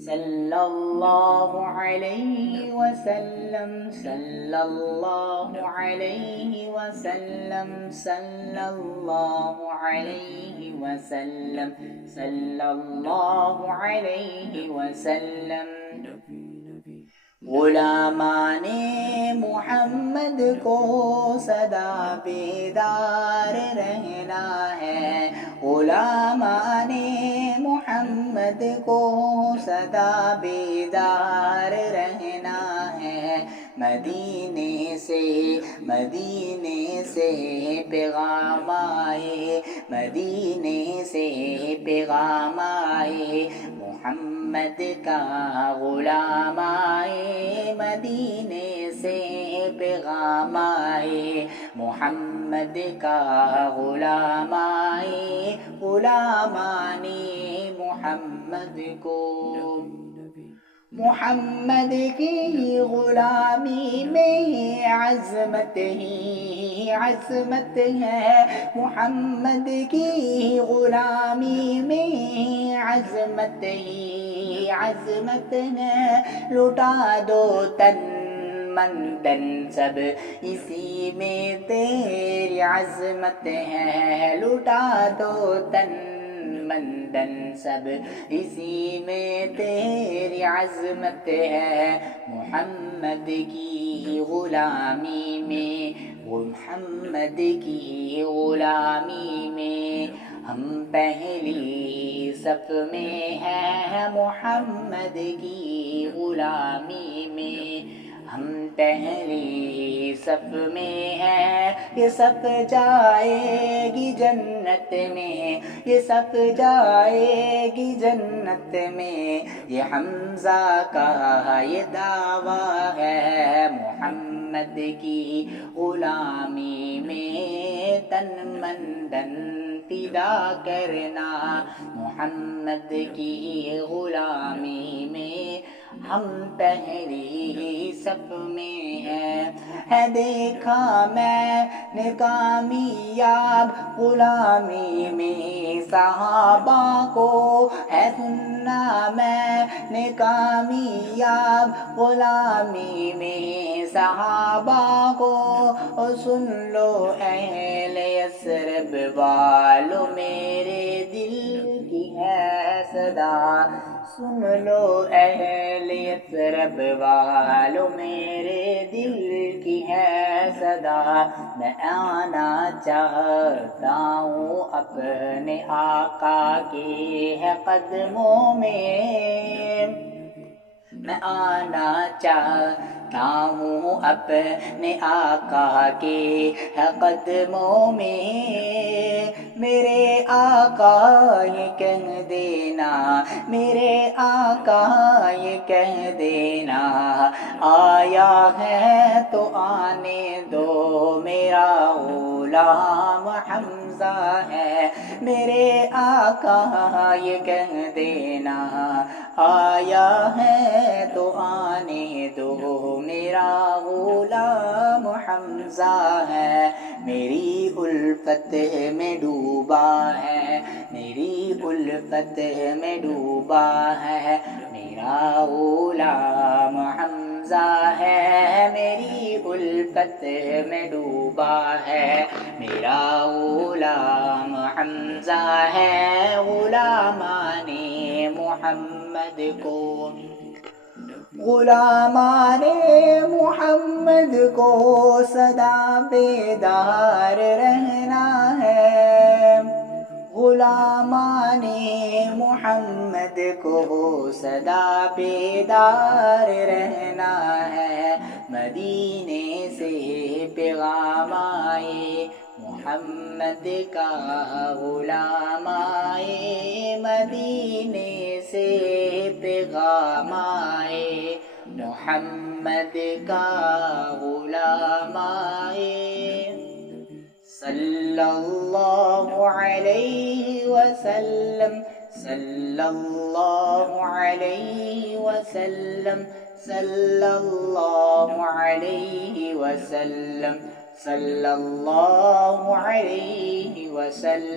صلی اللہ علیہ وسلم صلی اللہ علیہ وسلم صلی اللہ علیہ وسلم صلی اللہ علیہ وسلم غلامان محمد کو سدا بیدار رہنا ہے غلامان محمد کو سدا بیدار رہنا ہے مدینے سے پیغام آئے مدینے سے پیغام آئے محمد کا غلام آئے مدینے سے پیغام آئے محمد کا غلام آئے غلامان محمد کو محمد کی غلامی میں عظمت ہی عظمت ہے محمد کی غلامی میں عظمت ہی عظمت ہے لٹا دو تن من دن سب اسی میں تیری عظمت ہے لٹا دو تن مندن سب اسی میں تیری عظمت ہے محمد کی غلامی میں محمد کی غلامی میں ہم پہلی صف میں ہیں محمد کی غلامی میں ہم پہلی صف میں ہیں یہ صف جائے گی جنت میں یہ صف جائے گی جنت میں یہ حمزہ کا یہ دعویٰ ہے محمد کی غلامی میں تن من دن فدا کرنا محمد کی غلامی میں ہم پہلی صف میں ہیں ہے دیکھا میں نے کامیاب غلامی میں صحابہ کو ہے سننا میں نے کامیاب غلامی میں صحابہ کو سن لو اہل یثرب والو میرے دل کی ہے صدا سن لو اہل یثرب والو میرے دل کی ہے صدا میں آنا چاہتا ہوں اپنے آقا کے ہے قدموں میں میں آنا چاہتا ہوں اپنے آقا کے قدموں میں میرے آقا یہ کہہ دینا میرے آقا یہ کہہ دینا آیا ہے تو آنے دو میرا غلام حمزہ ہے میرے آقا یہ کہہ دینا آیا ہے تو آنے دو میرا غلام حمزہ ہے میری الفت میں ڈوبا ہے میری الفت میں ڈوبا ہے میرا غلام حمزہ ہے میری الفت میں ڈوبا ہے میرا غلام حمزہ ہے غلامان محمد کو غلامان محمد کو سدا بیدار رہنا ہے غلامان محمد کو سدا بیدار رہنا ہے مدینے سے پیغام آئے محمد کا غلام آئے مدینے سے پیغام آئے محمد کا غلام آئے صلی اللہ علیہ وسلم صلی اللہ علیہ وسلم صلی اللہ علیہ وسلم صلی اللہ علیہ وسلم